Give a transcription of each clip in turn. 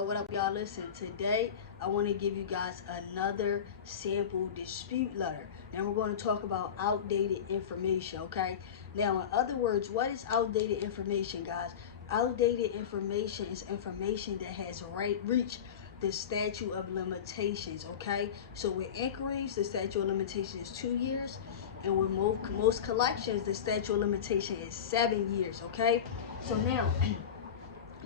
What up, y'all? Listen, today I want to give you guys another sample dispute letter. Now we're going to talk about outdated information, okay? Now, in other words, what is outdated information, guys? Outdated information is information that has reached the statute of limitations, okay? So with inquiries, the statute of limitation is 2 years, and with most collections, the statute of limitation is 7 years, okay? So now,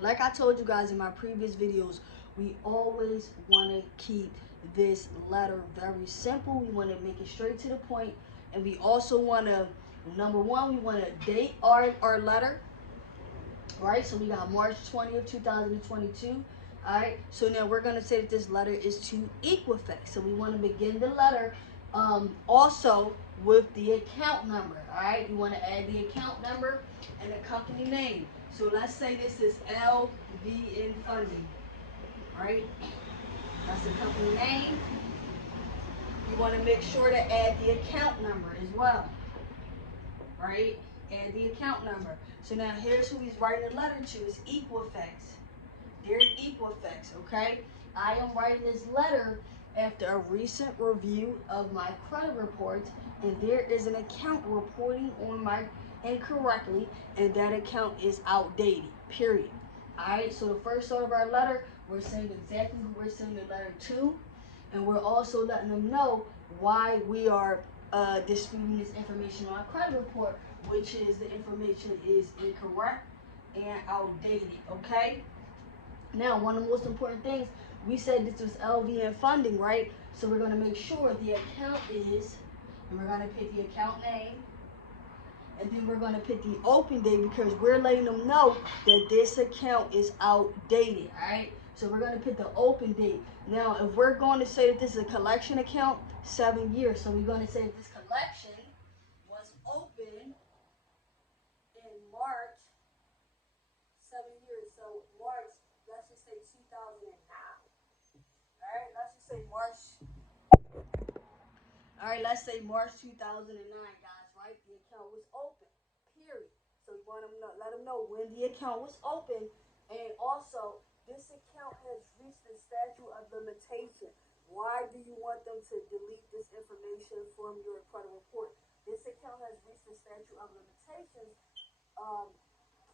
like I told you guys in my previous videos, we always want to keep this letter very simple. We want to make it straight to the point, and we also want to, number one, we want to date our letter, right? So we got March 20th, 2022. All right, so now we're going to say that this letter is to Equifax. So we want to begin the letter also with the account number. All right, you want to add the account number and the company name. So let's say this is LVN Funding. All right, that's the company name. You want to make sure to add the account number as well. Right, add the account number. So now here's who he's writing a letter to. Is Equifax. Dear Equifax, okay? I am writing this letter after a recent review of my credit reports, and there is an account reporting on my incorrectly, and that account is outdated, period. Alright, so the first part of our letter, we're saying exactly who we're sending the letter to, and we're also letting them know why we are disputing this information on our credit report, which is the information is incorrect and outdated, okay? Now, one of the most important things, we said this was LVN Funding, right? So we're going to make sure the account is, and we're going to put the account name, and then we're going to put the open date because we're letting them know that this account is outdated, all right? So we're going to put the open date. Now, if we're going to say that this is a collection account, 7 years. So we're going to say that this collection was open in March, 7 years. So March, let's just say 2009. All right, let's just say March. All right, let's say March 2009, guys. Right, the account was open. Period. So we want them to let them know when the account was open, and also this account has reached the statute of limitation. Why do you want them to delete this information from your credit report? This account has reached the statute of limitations.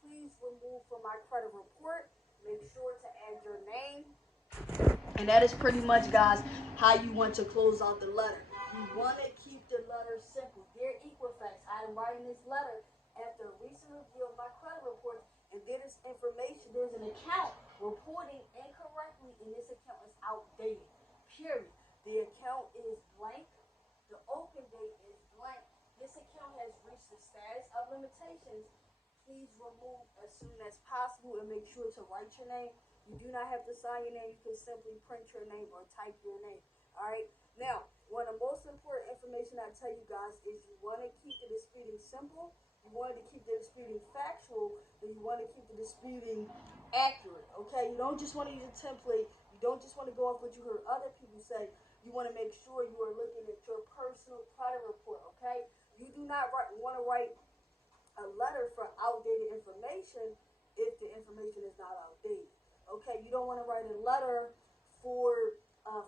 Please remove from my credit report. Make sure to add your name. And that is pretty much, guys, how you want to close out the letter. You want to keep the letter simple. Dear Equifax, I am writing this letter after a recent review of my credit report, and there's information, there's an account reporting incorrectly, and this account is outdated. Period. The account is blank. The open date is blank. This account has reached the status of limitations. Please remove as soon as possible, and make sure to write your name. You do not have to sign your name. You can simply print your name or type your name. All right. Now, one of the most important information I tell you guys is you want to keep the disputing simple. You want to keep the disputing factual, and you want to keep the disputing accurate. Okay. You don't just want to use a template. You don't just want to go off what you heard other people say. You want to make sure you are looking at your personal credit report. Okay. You do not want to write a letter for outdated information if the information is not outdated. Okay, you don't want to write a letter for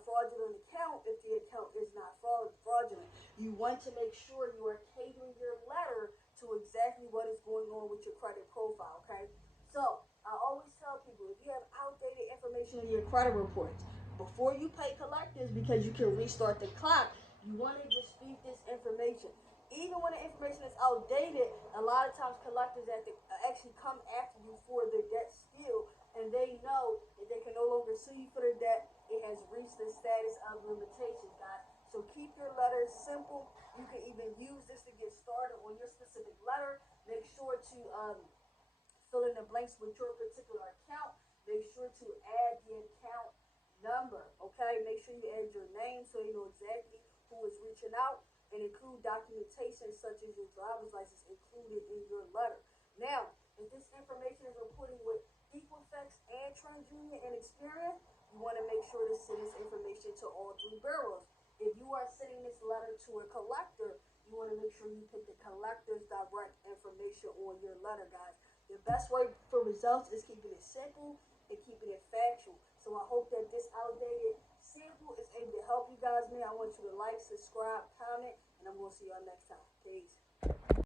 fraudulent account if the account is not fraudulent. You want to make sure you are catering your letter to exactly what is going on with your credit profile, okay? So, I always tell people, if you have outdated information in your credit reports, before you pay collectors, because you can restart the clock, you want to dispute this information. Even when the information is outdated, a lot of times collectors actually come after you for the debt still, and they know that they can no longer sue you for the debt. It has reached the status of limitations, guys. So keep your letters simple. You can even use this to get started on your specific letter. Make sure to fill in the blanks with your particular account. Make sure to add the account number, okay? Make sure you add your name so you know exactly who is reaching out, and include documentation such as your driver's license included in your letter. Now, if this information is reporting with Equifax and TransUnion and Experian, you want to make sure to send this information to all 3 bureaus. If you are sending this letter to a collector, you want to make sure you put the collector's direct information on your letter, guys. The best way for results is keeping it simple and keeping it factual. me. I want you to like, subscribe, comment, and I'm going to see y'all next time. Peace.